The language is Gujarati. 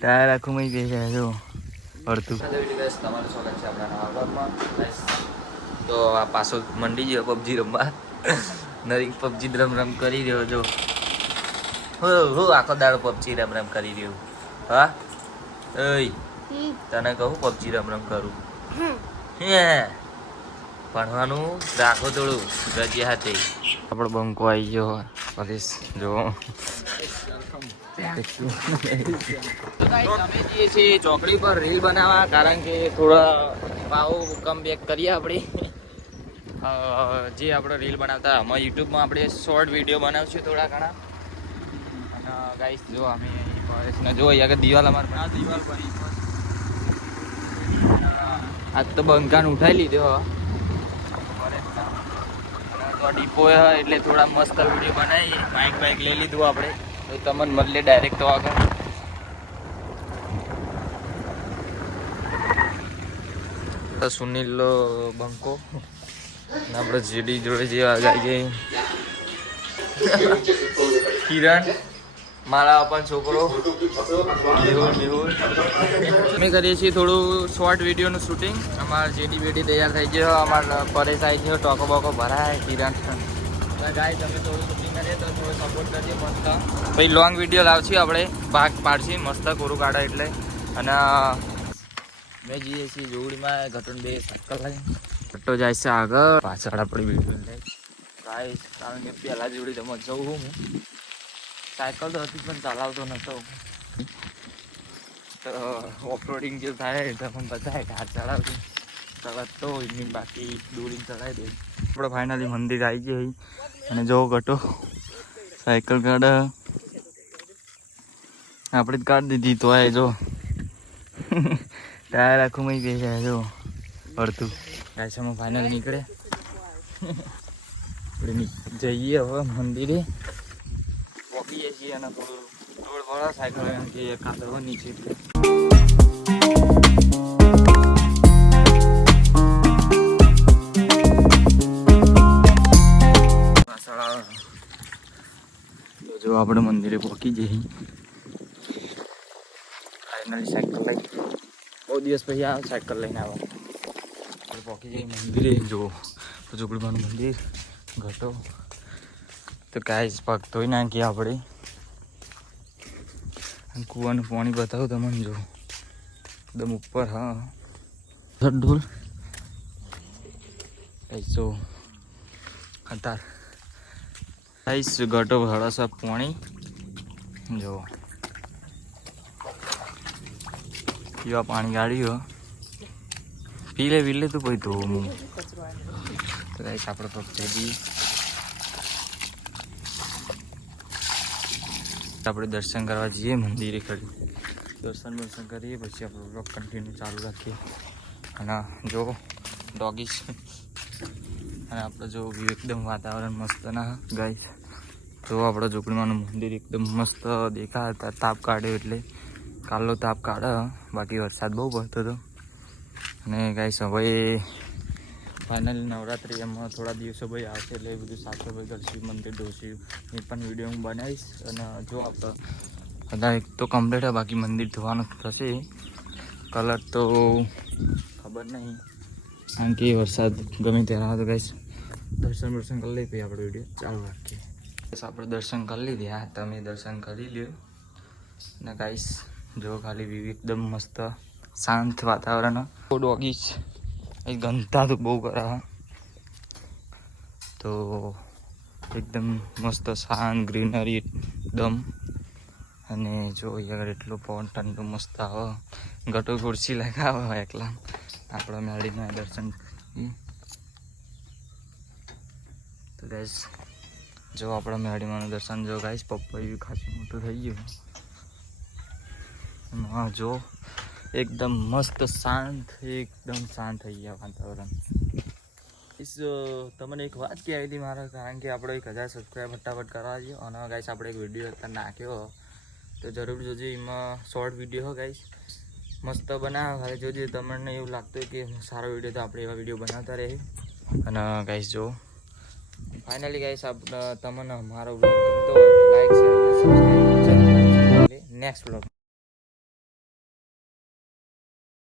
ટાયર આખું મય બેસે જો અડતું તમારું સ્વાગત છે આપણા નવા બ્લોગમાં. તો આ પાછો મંડી ગયો પબજી રમવા. નરી પબજી રમ કરી રહ્યો જો. હો આખો દાડો પબજી રમ કરી રહ્યો. હા ઓય તને કહું પબજી રમ કરું હે ભણવાનું રાખો થોડું રજ્યા હાથે. આપણો બંકો આવી ગયો પરેશ જો. અમે જઈએ છીએ ચોકડી પર રીલ બનાવવા, કારણ કે થોડા ભાવ કમ બેક કરીએ આપણે. જે આપણે રીલ બનાવતા આમાં યુટ્યુબમાં આપણે શોર્ટ વિડીયો બનાવશું થોડા ઘણા. અને ગાઈસ જો અમે પરેશને જો અહીંયા દિવાલ અમારે આ દિવાલ બની આજ તો બંકાને ઉઠાઈ લીધો તો ડીપો એટલે થોડા મસ્ત વિડીયો બનાવી. માઇક લઈ લીધું આપણે તો તમને મળે ડાયરેક્ટ તો આગળ. સુનિલ બંકો આપણે જેડી જોડે જે ગાય કિરણ મારા પણ છોકરો મેહુલ અમે કરીએ છીએ થોડું શોર્ટ વિડીયોનું શૂટિંગ. અમારા જેડી બેડી તૈયાર થઈ ગયો, અમારા પરેશ આવી ગયો, ટોકો બોકો ભરાય કિરણ ગાય. તમે થોડું શૂટિંગ કરીએ તો થોડો સપોર્ટ કરીએ મસ્ત. પછી લોંગ વિડીયો લાવશું આપણે, ભાગ પાડશે મસ્ત કોરું કાઢો એટલે. અને મેં જઈએ છીએ જોડીમાં ઘટન બે સાયકલ લઈને ઘટો જાય છે આગળ, પાછળ આપણે વિડીયો લઈ ગાય. કારણ કે પહેલાં જોડી તમે જવું હું સાયકલ તો હતી પણ ચલાવતો નહોતો. તો ઓફરોડિંગ જે થાય તો મને બધાય કાર ચલાવતી ચલાવતો એમની બાકી દોડીને ચલાવી દે. આપણે ફાઇનલી મંદિર આવી ગઈ અને જો ઘટો સાયકલ કાઢે આપણે જ કાઢી દીધી તો એ જો ટાયર આખું મય બેસે જો અડતું. ગાયસામાં ફાઇનલ નીકળે આપણે જઈએ હવે મંદિરે પહોંચીએ છીએ. અને થોડું રોડ વાળા સાયકલ કે કાદવ નીચે જો આપણે મંદિરે પહોંચી જઈએ ફાઇનલી. સાયકલ લઈ બહુ દિવસ પછી આ સાયકલ લઈને આવો આપણે પહોંચી જઈએ મંદિરે. જો ઝૂંપડીમાંનું મંદિર ઘટો તો કાંઈ જ પગ ધોઈ નાખીએ આપણે. કૂવાનું પાણી બતાવું તમને જો એકદમ ઉપર. હા ઢોલ જો અત્યારે આઈસ ઘટો હળસા પાણી જો પીવા પાણી ગાળ્યું પીલે તું પછી ધોવું હું તો કાંઈક આપણે પગ આપણે દર્શન કરવા જઈએ મંદિરે. કરી દર્શન કરીએ પછી આપણો બ્લોગ કન્ટિન્યુ ચાલુ રાખીએ. અને જો ડોગીસ અને આપણે જો વ્યૂ એકદમ વાતાવરણ મસ્ત ના ગાઈસ. જો આપણો ઝૂંપડીમાંનું મંદિર એકદમ મસ્ત દેખાય. તાપ કાઢ્યો એટલે કાલનો તાપ કાઢે, બાકી વરસાદ બહુ પડતો હતો. અને ગાઈસ હવે ફાઇનલી નવરાત્રિ એમાં થોડા દિવસો ભાઈ આવશે એટલે એ બધું સાફ સફાઈ કરશું, મંદિર ધોશું, એ પણ વિડીયો હું બનાવીશ. અને જો આપણે બધા એક તો કમ્પ્લીટ છે, બાકી મંદિર ધોવાનું થશે. કલર તો ખબર નહીં કારણ કે વરસાદ ગમે ત્યારે તો ગાઈસ દર્શન કરી લઈએ પછી આપણે વિડીયો ચાલુ રાખીએ. બસ આપણે દર્શન કરી લીધા, તમે દર્શન કરી લ્યો. અને ગાઈસ જો ખાલી વ્યૂ એકદમ મસ્ત શાંત વાતાવરણ. ડોગીસ એ ગંધા તો બહુ કરે તો એકદમ મસ્ત શાંત ગ્રીનરી એકદમ. અને જો અહીંયા એટલો પવન ઠંડુ મસ્ત આવે. ગટો ખુરશી લગાવે એકલા આપણે મેળીના દર્શન. તો ગાઈસ જો આપણે મેળીમાનું દર્શન જો ગાઈસ પપ્પા ખાસું મોટું થઈ ગયું. હા જો એકદમ મસ્ત શાંત થઈ ગયા વાતાવરણ. તમને એક વાત કહેવી હતી મારે, કારણ કે આપણે 1000 સબસ્ક્રાઈબ ફટાફટ કરવા જોઈએ. અને ગાઈસ આપણે એક વિડીયો અત્યારે નાખ્યો તો જરૂર જોજો. એમાં શોર્ટ વિડીયો હો ગાઈસ મસ્ત બનાવે. હવે જોજો તમને એવું લાગતું કે સારો વિડીયો તો આપણે એવા વિડીયો બનાવતા રહે. અને ગાઈસ જો ફાઇનલી ગાઈસ તમને મારો બ્લોગ ગમતો હોય લાઈક શેર અને સબસ્ક્રાઈબ નેક્સ્ટ બ્લોગ